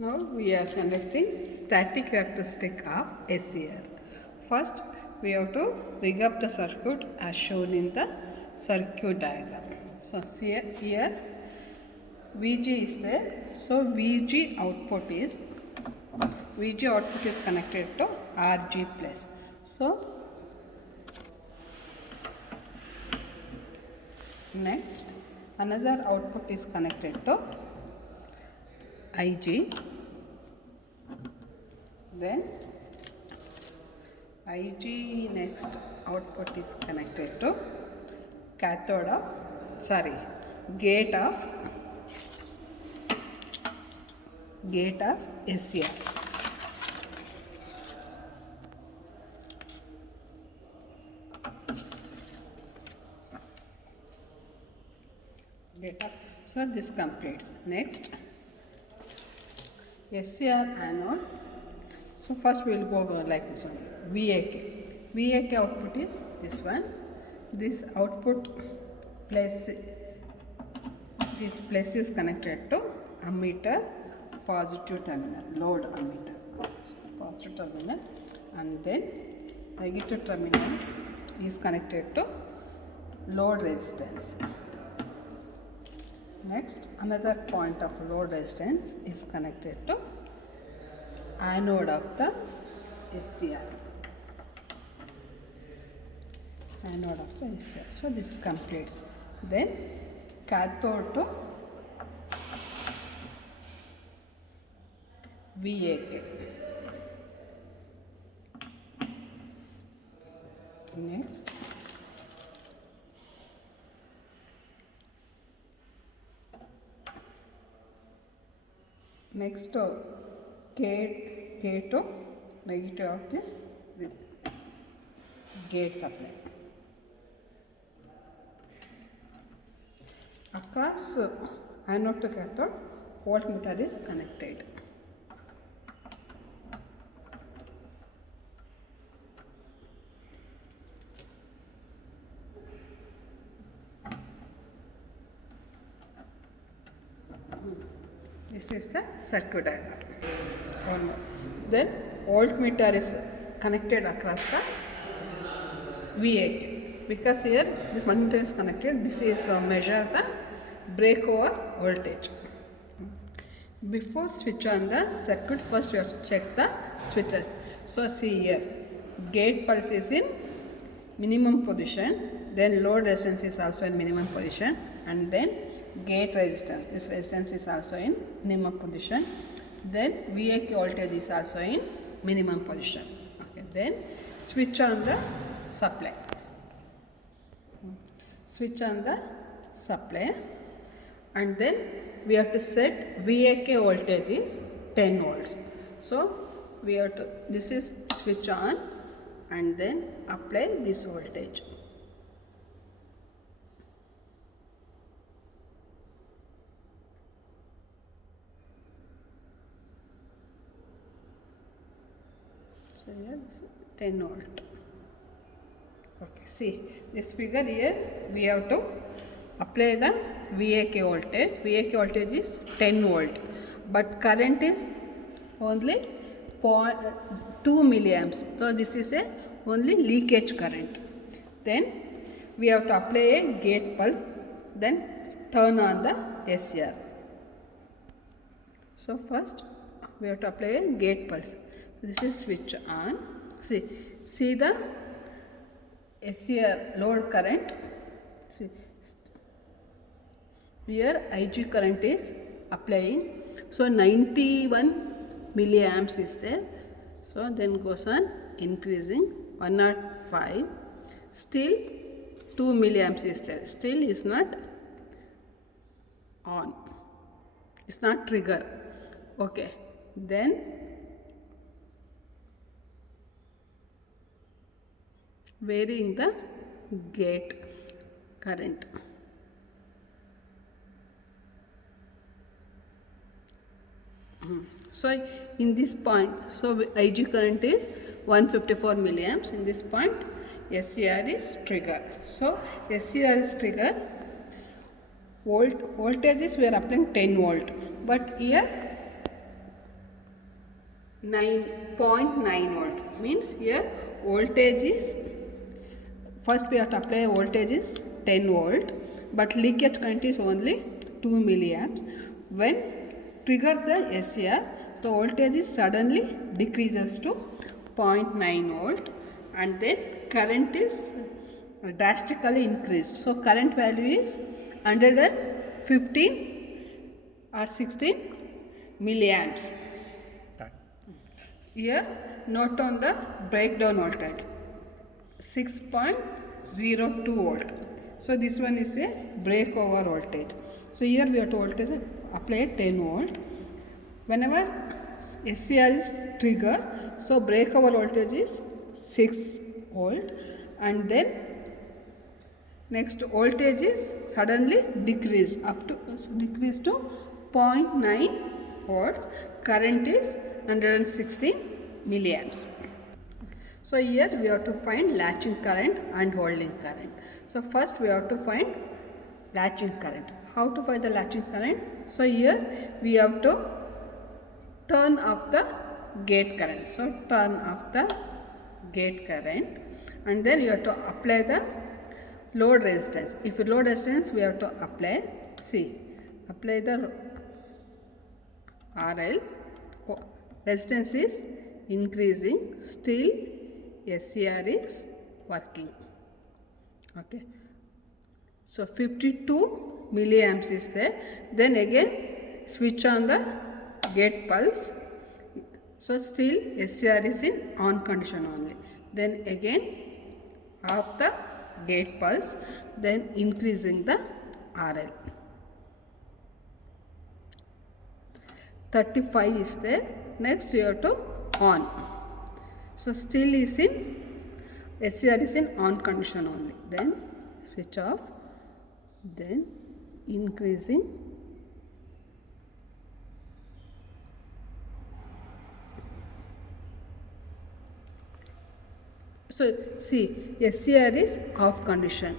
Now we are conducting static characteristic of SCR. First, we have to rig up the circuit as shown in the circuit diagram. So here VG is there. So VG output is connected to RG plus. So next another output is connected to IG, then IG next output is connected to gate of SCR. So this completes. Next, SCR anode. So first we will go over like this one. VAK output is this one. This output plus this plus is connected to ammeter positive terminal, load ammeter, positive terminal, and then negative terminal is connected to load resistance. Next, another point of load resistance is connected to anode of the SCR. Anode of the SCR. So this completes. Then cathode to VAK. Next, K to negative of this gate supply. Across anode to cathode, voltmeter is connected. This is the circuit diagram. One more. Then voltmeter is connected across the VAK, because here this multimeter is connected. This is measure the breakover voltage. Before switch on the circuit, first you have to check the switches. So see here, gate pulse is in minimum position, then load resistance is also in minimum position, and then gate resistance, this resistance is also in minimum position, then VAK voltage is also in minimum position. Okay, then switch on the supply. Switch on the supply, and then we have to set VAK voltage is 10 volts. So we have to, this is switch on and then apply this voltage. So here is 10 volt. Okay, see this figure here, we have to apply the VAK voltage. VAK voltage is 10 volt, but current is only 2 milliamps. So this is a only leakage current. Then we have to apply a gate pulse, then turn on the SCR. So first we have to apply a gate pulse. This is switch on. See the SCR load current. See, here IG current is applying. So 91 milliamps is there. So then goes on increasing 105. Still 2 milliamps is there. Still is not on. It's not trigger. Okay. Then varying the gate current. So in this point, so IG current is 154 milliamps. In this point, SCR is trigger. So SCR is trigger. Voltages we are applying 10 volt, but here 9.9 volt means here voltage is, first we have to apply voltage is 10 volt, but leakage current is only 2 milliamps. When trigger the SCR, so voltage is suddenly decreases to 0.9 volt, and then current is drastically increased. So current value is 115 or 16 milliamps. Here note on the breakdown voltage 6.02 volt. So this one is a breakover voltage. So here we have to voltage apply 10 volt. Whenever SCR is triggered, so breakover voltage is 6 volt, and then next voltage is suddenly decreased up to decreased to 0.9 volts. Current is 116 milliamps. So here we have to find latching current and holding current. So first we have to find latching current. How to find the latching current? So here we have to turn off the gate current. So turn off the gate current, and then you have to apply the load resistance. If you load resistance, we have to apply, see, apply the RL. Resistance is increasing, still SCR is working. Okay. So 52 milliamps is there. Then again switch on the gate pulse. So still SCR is in on condition only. Then again off the gate pulse, then increasing the RL. 35 is there. Next you have to on. So still is in SCR is in on condition only. Then switch off. Then increasing. So see, SCR is off condition.